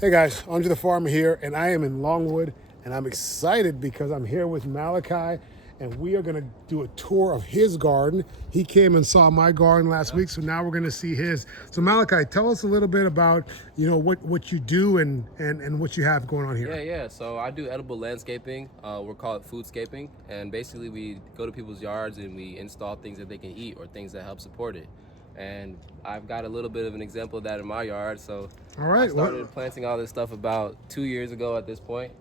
Hey guys, Andrethefarmer here, and I am in Longwood, and I'm excited because I'm here with Malachi, and we are going to do a tour of his garden. He came and saw my garden last week, so now we're going to see his. So Malachi, tell us a little bit about what you do and what you have going on here. Yeah. So I do edible landscaping. We're called foodscaping, and basically we go to people's yards and we install things that they can eat or things that help support it. And I've got a little bit of an example of that in my yard. So All I right. started planting all this stuff about 2 years ago at this point.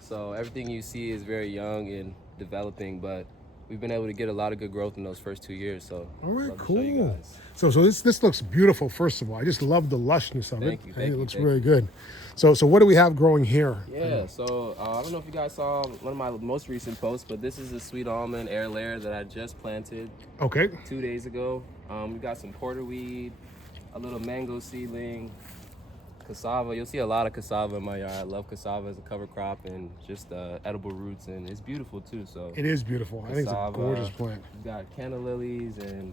So everything you see is very young and developing, but we've been able to get a lot of good growth in those first 2 years. So All right, love to show you cool. guys. So this looks beautiful. First of all, I just love the lushness of Thank it. you, I thank think it you, looks thank really you. good. So what do we have growing here? Yeah, so I don't know if you guys saw one of my most recent posts, but this is a sweet almond air layer that I just planted Okay. 2 days ago. We got some porterweed, a little mango seedling, cassava. You'll see a lot of cassava in my yard. I love cassava as a cover crop and just edible roots, and it's beautiful too. So It is beautiful. I think it's a cassava, gorgeous plant. we got canna lilies and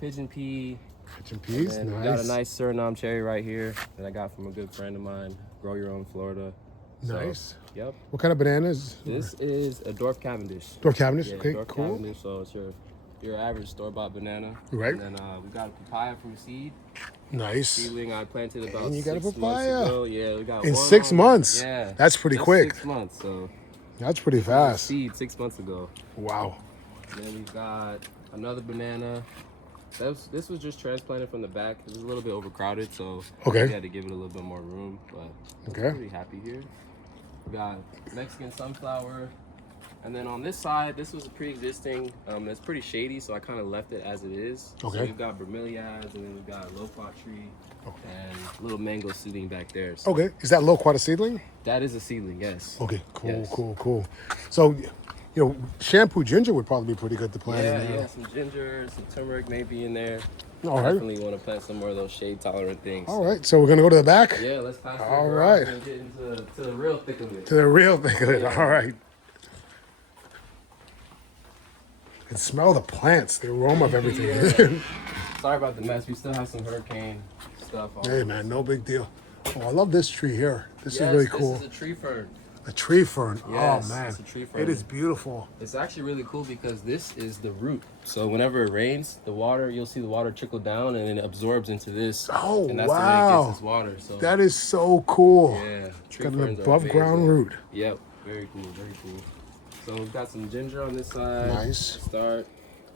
pigeon pea. Pigeon peas, And we got a nice Suriname cherry right here that I got from a good friend of mine. Grow your own Florida. So, Nice. Yep. What kind of bananas? This is a dwarf Cavendish. Dwarf Cavendish. Yeah, Okay, dwarf cool. Cavendish. So it's your average store-bought banana. Right. And then we got a papaya from seed. Nice. Seedling I planted about And you got a 6 months papaya. ago. Yeah, we got In one 6 on- months. Yeah. That's pretty just quick. 6 months. So That's pretty it was fast. seed 6 months ago. Wow. And then we've got another banana. This was just transplanted from the back. It was a little bit overcrowded, so Okay. we had to give it a little bit more room. But Okay. I'm pretty happy here. We got Mexican sunflower, and then on this side, this was a pre-existing. It's pretty shady, so I kind of left it as it is. Okay. So we've got bromeliads, and then we've got a loquat tree, and a little mango seedling back there. So Okay. Is that loquat a seedling? that is a seedling, yes. Okay. Cool. Yes. Cool. So, shampoo ginger would probably be pretty good to plant in there. Yeah, some ginger, some turmeric maybe in there. All right. Definitely want to plant some more of those shade-tolerant things. All right. So we're gonna go to the back. Yeah, let's pass the All garage right. and get into to the real thick of it. To the real thing of it. Yeah. All right. You can smell the plants, the aroma of everything. Yeah. Sorry about the mess. We still have some hurricane stuff on. Hey man, no big deal. Oh, I love this tree here. This Yes, is really cool. This is a tree fern. A tree fern. Yes, Oh man, it's a tree fern. it is beautiful. It's actually really cool because this is the root. So whenever it rains, the water, you'll see the water trickle down and it absorbs into this. Oh, and that's wow. the way it gets its water. So That is so cool. yeah, tree Got an ferns are above ground amazing. root. Yep, very cool, very cool. So we've got some ginger on this side. Nice. Start.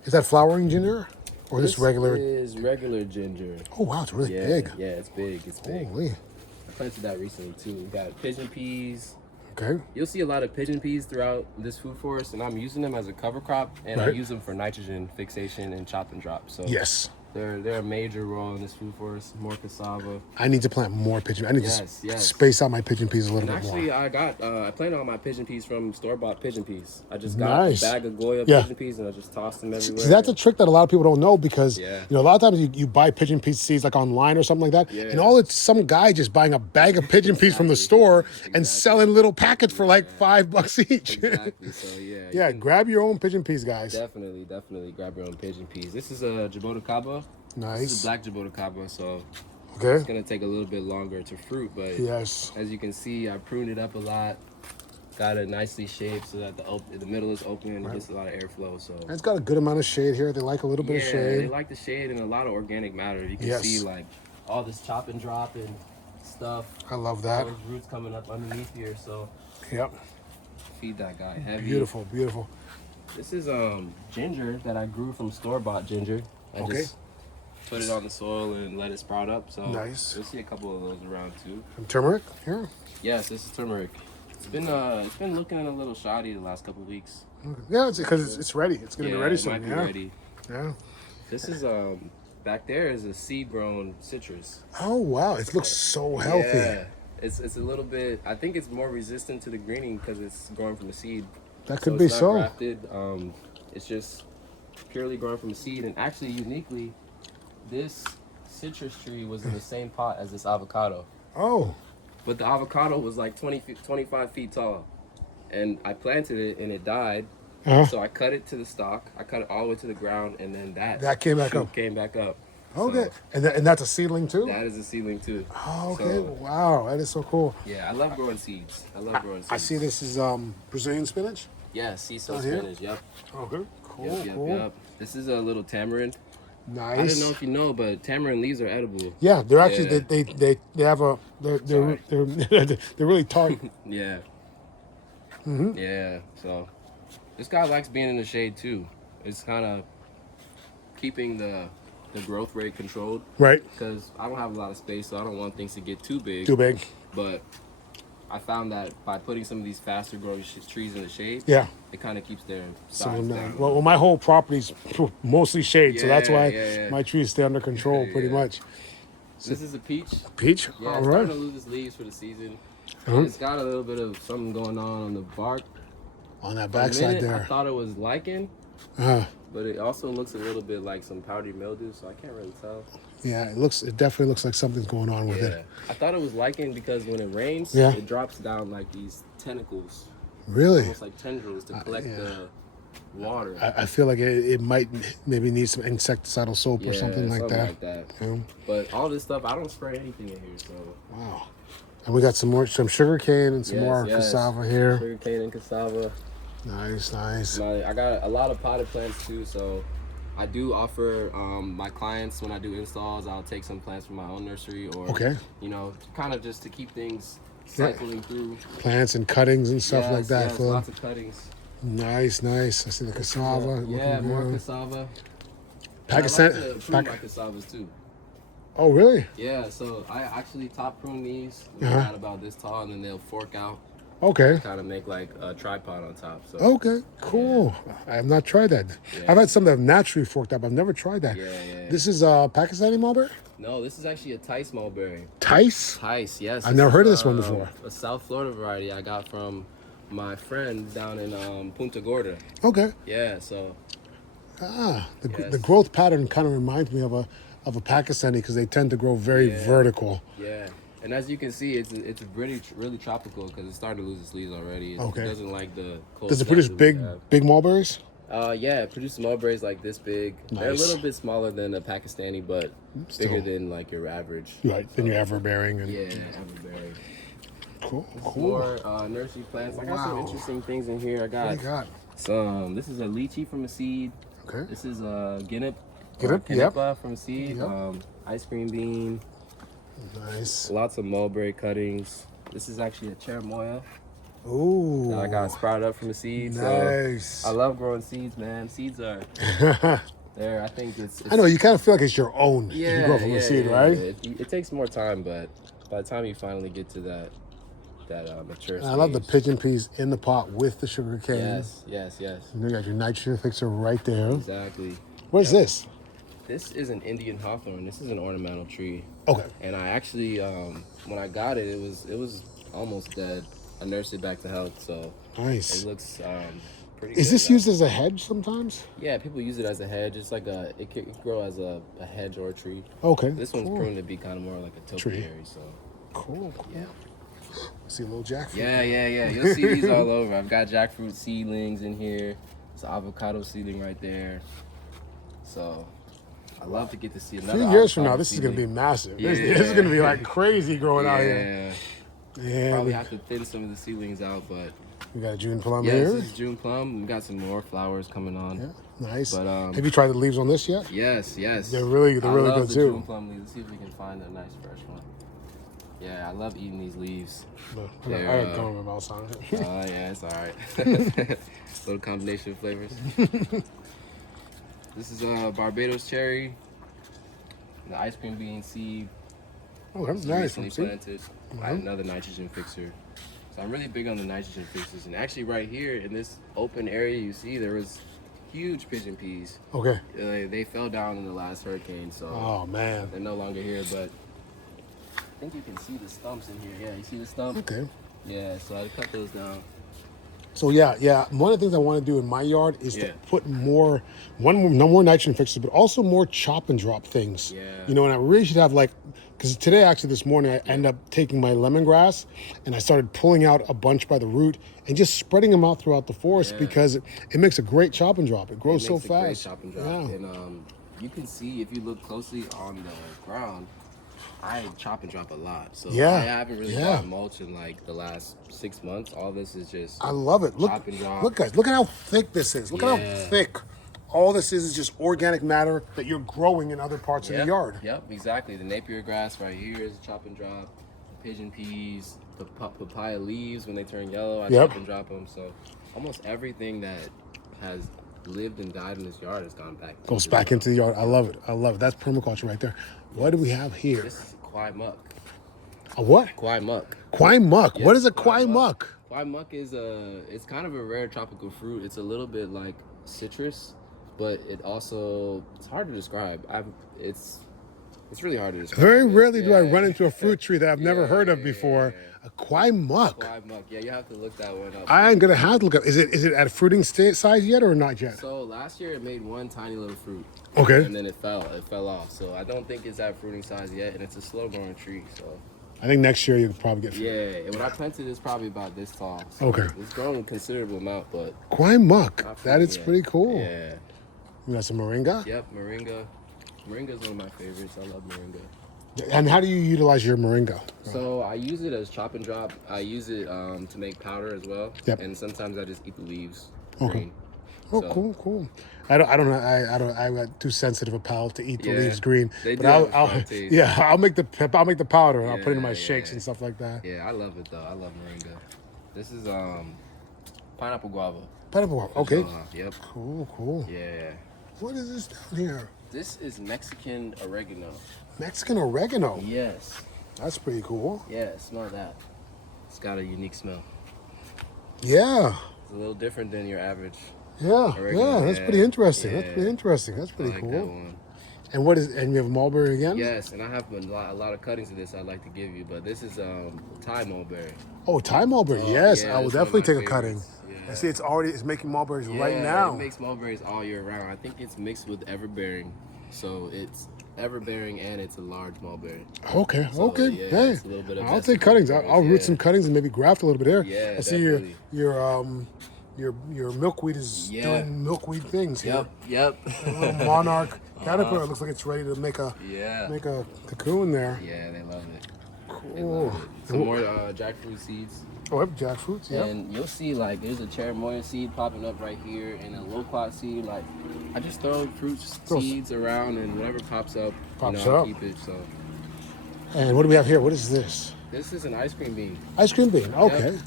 Is that flowering ginger, or This just regular? is regular ginger. Oh wow, it's really Yeah, big. yeah, it's big. It's big. Holy. I planted that recently too. We got pigeon peas. Okay. You'll see a lot of pigeon peas throughout this food forest, and I'm using them as a cover crop, and I Right. use them for nitrogen fixation and chop and drop. So Yes. they're a major role in this food forest. More cassava. I need to plant more pigeon. I need Yes, to yes. space out my pigeon peas a little And bit actually, more. I planted all my pigeon peas from store-bought pigeon peas. I just got Nice. a bag of Goya Yeah. pigeon peas, and I just tossed them everywhere. See, that's a trick that a lot of people don't know because Yeah. a lot of times you buy pigeon pea seeds like online or something like that, Yeah. and all it's some guy just buying a bag of pigeon peas from the Exactly. store and Exactly. selling little packets for like $5 each. Exactly. So yeah. you Yeah, can grab your own pigeon peas, guys. definitely grab your own pigeon peas. This is a Jaboticaba. This is Nice. black Jaboticaba, so it's Okay. gonna take a little bit longer to fruit, but Yes. as you can see, I pruned it up a lot. Got it nicely shaped so that the middle is open and it gets a lot of airflow. So And it's got a good amount of shade here. They like a little bit of yeah, shade. they like the shade and a lot of organic matter. You can Yes. see like all this chop and drop and stuff. I love All that. those roots coming up underneath here. So Yep. feed that guy heavy. Beautiful, beautiful. This is ginger that I grew from store-bought ginger. I Okay. just put it on the soil and let it sprout up. So Nice. you'll see a couple of those around too. And turmeric here. Yes, this is turmeric. It's been looking a little shoddy the last couple of weeks. Yeah, it's because it's ready. It's gonna be ready it soon. might be Yeah. ready. Yeah. This is back there is a seed-grown citrus. Oh wow, it looks so healthy. Yeah, it's a little bit. I think it's more resistant to the greening because it's growing from a seed. That could So be it's not so. grafted. It's just purely grown from a seed, and actually uniquely, this citrus tree was in the same pot as this avocado. Oh, But the avocado was like 25 feet tall. And I planted it and it died. Uh-huh. So I cut it to the stalk. I cut it all the way to the ground, and then that That came back shoot up. came back up. Okay. So And that's a seedling too? that is a seedling too. Oh, okay. So, Wow, that is so cool. yeah, I love growing seeds. I love growing seeds. I see this is Brazilian spinach. Yeah, sea salt Down here? spinach. Yep. Okay. Cool, Yep. Yep. cool. Yep. This is a little tamarind. Nice. I didn't know if you know, but tamarind leaves are edible. Yeah, they're actually Yeah. they have a they're they're really tart. Yeah. Yeah. So this guy likes being in the shade too. It's kind of keeping the growth rate controlled Right. because I don't have a lot of space, so I don't want things to get too big. Too big. But I found that by putting some of these faster growing trees in the shade, Yeah. it kind of keeps their So size down. well, my whole property's mostly shade, so that's Yeah, why yeah. my trees stay under control pretty Yeah. much. This is a peach. Peach. Yeah, All it's right. starting to lose its leaves for the season. Uh-huh. It's got a little bit of something going on the bark. On that For a backside minute, I there. thought it was lichen, Uh, but it also looks a little bit like some powdery mildew, so I can't really tell. yeah, it definitely looks like something's going on with Yeah, it. I thought it was lichen because when it rains, Yeah. it drops down like these tentacles, Really? almost like tendrils to collect yeah. the water. I feel like it might maybe need some insecticidal soap or something like that. Yeah. But all this stuff, I don't spray anything in here, so. Wow. And we got some sugar cane and some more cassava here. Sugar cane and cassava. Nice, nice. I got a lot of potted plants too, so I do offer my clients when I do installs, I'll take some plants from my own nursery or, Okay. you know, kind of just to keep things cycling through. Plants and cuttings and stuff like that. Yes, Phil. lots of cuttings. Nice, nice. I see the cassava. Yeah, looking more good. cassava. Pakistan. And I like to prune my cassavas too. Oh, really? Yeah, so I actually top prune these. They're not about this tall, and then they'll fork out, Okay. kind of make like a tripod on top. So Okay, cool. I have not tried that. Yeah. I've had some that have naturally forked up. I've never tried that. Yeah. This is Pakistani mulberry? No, this is actually a Tice mulberry. Tice? Tice, yes. I've never heard of is, this one before. A South Florida variety I got from my friend down in Punta Gorda. Okay. Yeah, so The Yes. growth pattern kind of reminds me of a Pakistani because they tend to grow very vertical. yeah. And as you can see, it's really tropical because it's starting to lose its leaves already. Okay. It doesn't like the cold. Does it produce snap that we have. big mulberries? Yeah, it produces mulberries like this big. They're a Nice. little bit smaller than a Pakistani, but Still. bigger than like your average. Right. Then your everbearing and Yeah, everberry. cool. More nursery plants. I got some Wow. interesting things in here. I What do you got got? some. This is a lychee from a seed. Okay. This is a guinep. Guinep, yep. From a seed. Yep. Ice cream bean. Nice. Lots of mulberry cuttings. This is actually a cherimoya Ooh. that I got sprouted up from a seed. Nice. So I love growing seeds, man. Seeds are there. I think it's I know you kind of feel like it's your own. if Yeah, you grow from a seed, yeah. right? It takes more time, but by the time you finally get to that mature And I love the stage. pigeon peas in the pot with the sugar cane. Yes. You got your nitrogen fixer right there. Exactly. What's this? This is an Indian hawthorn. This is an ornamental tree. Okay. And I actually, when I got it, it was almost dead. I nursed it back to health, so Nice. it looks pretty. Is good this now. used as a hedge sometimes? Yeah, people use it as a hedge. It's like it can grow as a hedge or a tree. Okay. This one's cool. pruned to be kind of more like a topiary. So Cool. yeah. See a little jackfruit. Yeah. You'll see these all over. I've got jackfruit seedlings in here. It's an avocado seedling right there. So I love to get to see A another. few years from now, avocado this is going to be seedling. massive. Yeah. This is going to be like crazy growing out here. Yeah. Probably Yeah. have to thin some of the seedlings out, but We got a June plum yeah, here. this is June plum. We got some more flowers coming on. Yeah. Nice. But Have you tried the leaves on this yet? yes. They're really I good love the too. June plum leaves. Let's see if we can find a nice fresh one. Yeah, I love eating these leaves. Look, I They're, got gum in my mouth on it. Yeah, it's all right. Little combination of flavors. This is Barbados cherry, the ice cream bean seed. Oh, that's It's nice. recently See? planted. Another nitrogen fixer. So I'm really big on the nitrogen fixers. And actually, right here in this open area, you see there was huge pigeon peas. Okay. They fell down in the last hurricane, so Oh, man. they're no longer here. But I think you can see the stumps in here. Yeah, you see the stump? Okay. Yeah, so I cut those down. So yeah. One of the things I want to do in my yard is to Yeah. put no more nitrogen fixers, but also more chop and drop things. Yeah. You know, and I really should have because today actually this morning I ended up taking my lemongrass and I started pulling out a bunch by the root and just spreading them out throughout the forest Yeah. because it makes a great chop and drop. It grows It so makes a great fast. chop and drop. Yeah. And you can see if you look closely on the ground, I chop and drop a lot. So Yeah, I haven't really yeah. bought mulch in like the last 6 months. All this is just I love it. Look, chop and drop. look, guys. Look at how thick this is. Look at how Yeah. thick. All this is just organic matter that you're growing in other parts of the yard. Yep, exactly. The Napier grass right here is a chop and drop. The pigeon peas, the papaya leaves when they turn yellow, I chop and drop them. So almost everything that has lived and died in this yard has gone back. Goes back into the yard. I love it. I love it. That's permaculture right there. What do we have here? This is kwai muck. A what? Kwai muck. Kwai muck. Yes, What is a kwai muck? Kwai muck is it's kind of a rare tropical fruit. It's a little bit like citrus, but it also, it's hard to describe. It's really hard to describe. Very rarely do I run into a fruit tree that I've never heard of before. A kwai muck. Kwai muck. Yeah, you have to look that one up. I am gonna have to look up. Is it at a fruiting size yet or not yet? So last year it made one tiny little fruit. Okay. And then it fell off. So I don't think it's at fruiting size yet, and it's a slow growing tree. So I think next year you'll probably get fruit. yeah, and when I planted, it's probably about this tall. So Okay. it's grown a considerable amount, but Kwai muck. not That is yet. pretty cool. Yeah. We got some moringa. Yep, moringa. Moringa is one of my favorites. I love moringa. And how do you utilize your moringa? So I use it as chop and drop. I use it to make powder as well. Yep. And sometimes I just eat the leaves. Okay. Green. Oh, So- cool. I don't. I'm too sensitive a palate to eat the Yeah, leaves green. they But do have a strong taste. yeah, I'll make the powder and I'll put it in my Yeah, shakes yeah. and stuff like that. Yeah, I love it though. I love moringa. This is pineapple guava. Pineapple. Okay. Yep. Cool. Yeah. What is this down here? This is Mexican oregano. Mexican oregano. Yes. That's pretty cool. Yeah, smell that. It's got a unique smell. Yeah. It's a little different than your average. Yeah. That's pretty interesting. That's pretty interesting. That's I pretty like cool. that one. And you have mulberry again? Yes, and I have a lot of cuttings of this I'd like to give you, but this is Thai mulberry. Oh, Thai mulberry. Oh, yes, yeah, I will that's one of definitely my take a cutting. favorites. Yeah. I see it's making mulberries right Yeah, now. It makes mulberries all year round. I think it's mixed with everbearing, so it's everbearing and it's a large mulberry. Okay. So, Okay. yeah, Hey, it's a little bit of I'll vegetable take cuttings. I'll mulberries, root yeah. some cuttings and maybe graft a little bit here. Yeah, I see definitely. your milkweed is doing milkweed things here. Yep. A little monarch caterpillar looks like it's ready to make a cocoon there. Yeah, they love it. They Cool. love it. Some more jackfruit seeds. Oh, I have jackfruits. Yeah. And you'll see like there's a cherimoya seed popping up right here and a loquat seed. Like I just throw seeds around and whatever pops up, I'll keep it. So And what do we have here? What is this? this is an ice cream bean. Ice cream bean. Okay.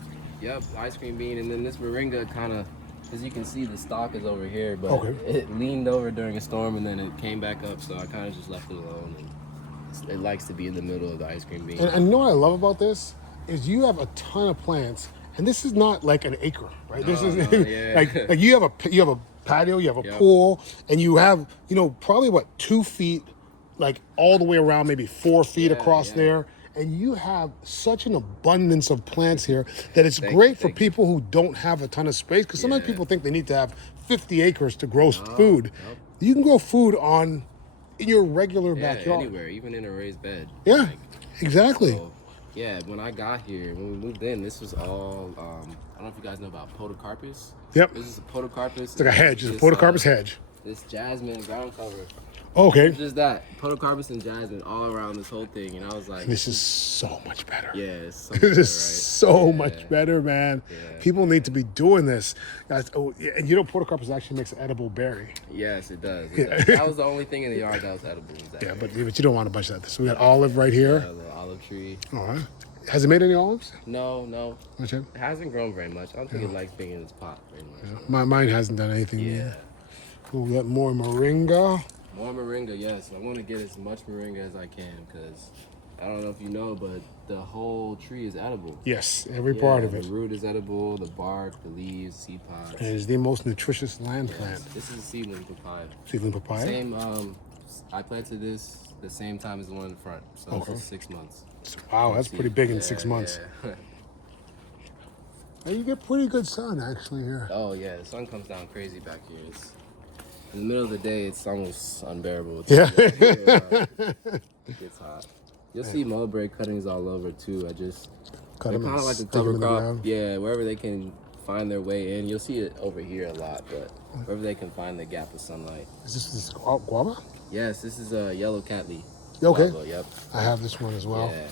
Yep, ice cream bean. And then this moringa kind of, as you can see, the stalk is over here, but Okay. it leaned over during a storm and then it came back up. So I kind of just left it alone. And it likes to be in the middle of the ice cream bean. And you know what I love about this is you have a ton of plants, and this is not like an acre, right? This is yeah. like you have a patio, you have a pool, and you have probably 2 feet, like all the way around, maybe 4 feet across there. And you have such an abundance of plants here that it's great for people who don't have a ton of space. Because sometimes people think they need to have 50 acres to grow food. Nope. You can grow food in your regular backyard. Anywhere, even in a raised bed. Yeah, exactly. So, yeah, when I got here, when we moved in, this was all, I don't know if you guys know about podocarpus. Yep. This is a podocarpus. It's like a hedge. It's a podocarpus hedge. This jasmine ground cover. Okay. It's just that. Podocarpus and jasmine all around this whole thing. And I was like, This is so much better. yeah, it's so This good, is right? so much better, man. Yeah. People need to be doing this. Guys, and podocarpus actually makes an edible berry. Yes, it does. It does. That was the only thing in the yard that was edible. Was that Yeah, berry. but you don't want a bunch of that. So we got olive right here. A little olive tree. All right. Has it made any olives? No. Okay. It hasn't grown very much. I don't think it likes being in its pot very much. Mine hasn't done anything Yeah. yet. Cool. We got more moringa. More moringa, yes. I want to get as much moringa as I can because I don't know if you know, but the whole tree is edible. Yes, every part of it. The root is edible, the bark, the leaves, seed pods. And it's the most nutritious land plant. This is a seedling papaya. Seedling papaya. Same, I planted this the same time as the one in the front, so this is 6 months. Wow, that's pretty big in 6 months. Yeah. And you get pretty good sun actually here. Oh yeah, the sun comes down crazy back here. It's, in the middle of the day, it's almost unbearable. Yeah. It gets hot. You'll see mulberry cuttings all over too. Cut They're them kind and of like a stick them cover in the crop. ground. Yeah, wherever they can find their way in. You'll see it over here a lot, but wherever they can find the gap of sunlight. Is this guava? Yes, this is a yellow cattleya. Okay. Guava, yep. I have this one as well. Yeah.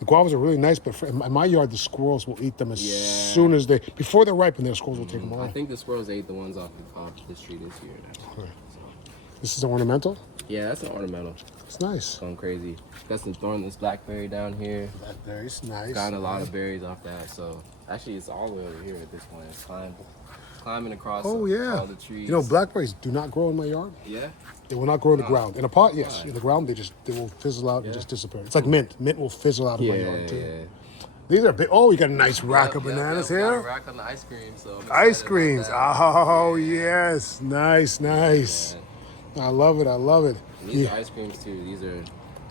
The guavas are really nice, but in my yard, the squirrels will eat them as soon as before they're ripe, and the squirrels will take them away. I think the squirrels ate the ones off this tree this year. Okay. This is an ornamental? Yeah, that's an ornamental. It's nice. Going crazy. Got some thornless blackberry down here. Blackberries, nice. Gotten a lot of berries off that. So actually, it's all the way over here at this point. It's climbing across all the trees. You know, blackberries do not grow in my yard. Yeah? They will not grow in the ground. In a pot, yes. In the ground, they will fizzle out and just disappear. It's like mint. Mint will fizzle out in my yard too. Yeah. These are big. Oh, you got a nice rack of bananas We got a here. rack on the ice cream. So Ice creams. Oh, yes. Nice, nice. I love it. I love it. And these are ice creams too. These are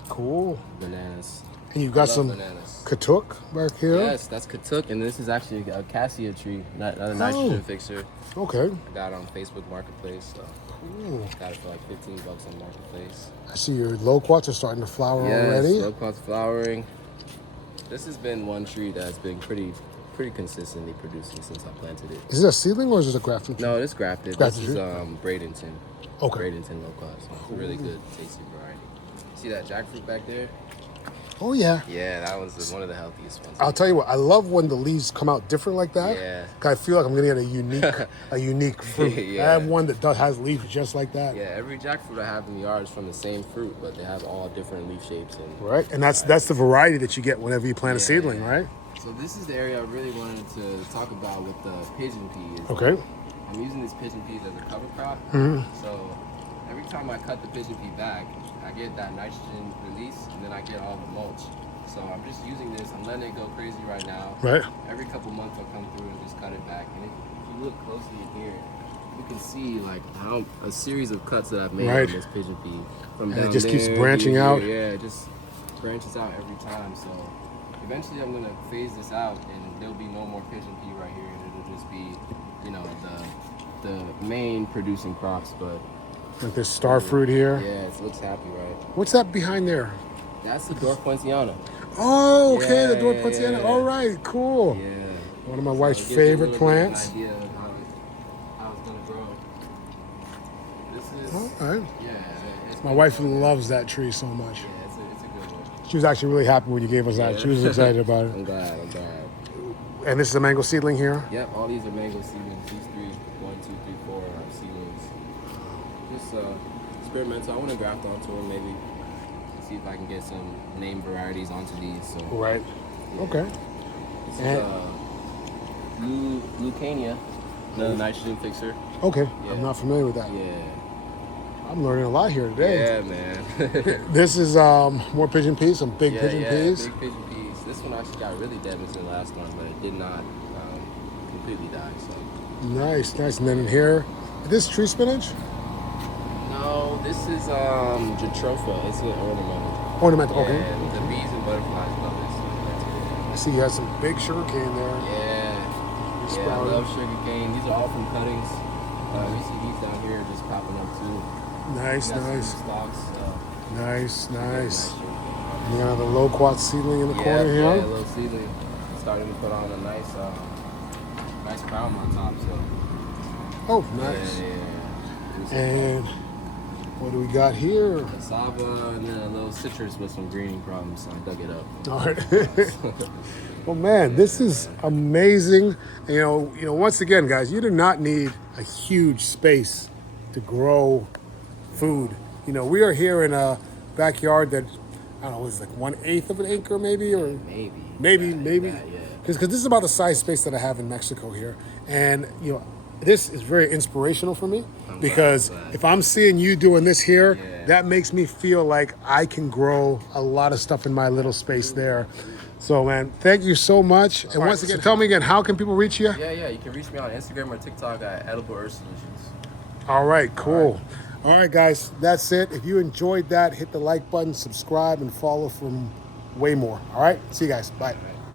cool bananas. And you've got some katuk back here. Yes, that's katuk, and this is actually a cassia tree, another nitrogen fixer. Okay. I got it on Facebook Marketplace, so Cool. got it for like $15 on Marketplace. I see your loquats are starting to flower already. Yes, loquats flowering. This has been one tree that's been pretty consistently producing since I planted it. Is it a seedling or is it a grafted tree? No, it's grafted. Grafted This is tree? Bradenton. Okay. Bradenton loquat. So it's a really good, tasty variety. See that jackfruit back there? Oh, yeah. Yeah, that was one of the healthiest ones. I'll tell you what, I love when the leaves come out different like that. Yeah. 'Cause I feel like I'm gonna get a unique fruit. Yeah. I have one that has leaves just like that. Yeah, every jackfruit I have in the yard is from the same fruit, but they have all different leaf shapes. And Right, and that's the variety that you get whenever you plant a seedling, right? So this is the area I really wanted to talk about with the pigeon peas. Okay. I'm using these pigeon peas as a cover crop. So every time I cut the pigeon pea back, I get that nitrogen release, and then I get all the mulch. So I'm just using this. I'm letting it go crazy right now. Right. Every couple months I'll come through and just cut it back. And if you look closely in here, you can see like how a series of cuts that I've made on this pigeon pea. From And down it just keeps there, branching out. Yeah, it just branches out every time. So eventually I'm gonna phase this out, and there'll be no more pigeon pea right here, and it'll just be, you know, the main producing crops. But Like this star fruit here. yeah, it looks happy, right? What's that behind there? That's the dwarf poinciana. Oh, okay, the dwarf Yeah, poinciana. yeah. All right, cool. Yeah. One of my wife's So it gives you a favorite little bit of plants. an idea of how it's gonna grow. This is All right. yeah. It's My been wife growing. loves that tree so much. Yeah, it's a good one. She was actually really happy when you gave us that. She was excited about it. I'm glad. And this is a mango seedling here. Yep, all these are mango seedlings. These 1, 2, 3, 4 are seedlings. Just experimental. I want to graft onto them, maybe see if I can get some name varieties onto these. So Right. Okay. this And- is Lucania, another nitrogen fixer. Okay. Yeah. I'm not familiar with that. Yeah. I'm learning a lot here today. Yeah, man. This is more pigeon peas, some big pigeon peas. Big pigeon peas. This one actually got really damaged in the last one, but it did not completely die. So Nice, nice. And then in here, this tree spinach? no, this is Jatropha. It's an ornamental. Ornamental, okay. And the bees and butterflies love it. So I see you have some big sugar cane there. yeah, I sprouting. love sugar cane. These are all from cuttings. You see these down here just popping up too. Nice, We got some nice. stalks. Nice, nice. Nice. And you got the loquat seedling in the corner Yeah, a here. little seedling. Starting to put on a nice crown on top. So Oh, nice. yeah. And what do we got here? Cassava and then a little citrus with some greening problems. So I dug it up. All right. Well, man, this is amazing. You know, once again, guys, you do not need a huge space to grow food. You know, we are here in a backyard that, I don't know, is like 1/8 of an acre maybe, or maybe. Yeah. Because this is about the size space that I have in Mexico here. And, you know, this is very inspirational for me because if I'm seeing you doing this here, that makes me feel like I can grow a lot of stuff in my little space there. So, man, thank you so much. And once again, tell me again, how can people reach you? Yeah. You can reach me on Instagram or TikTok at Edible Earth Solutions. All right, cool. All right, guys, that's it. If you enjoyed that, hit the like button, subscribe, and follow for way more. All right, see you guys. Bye.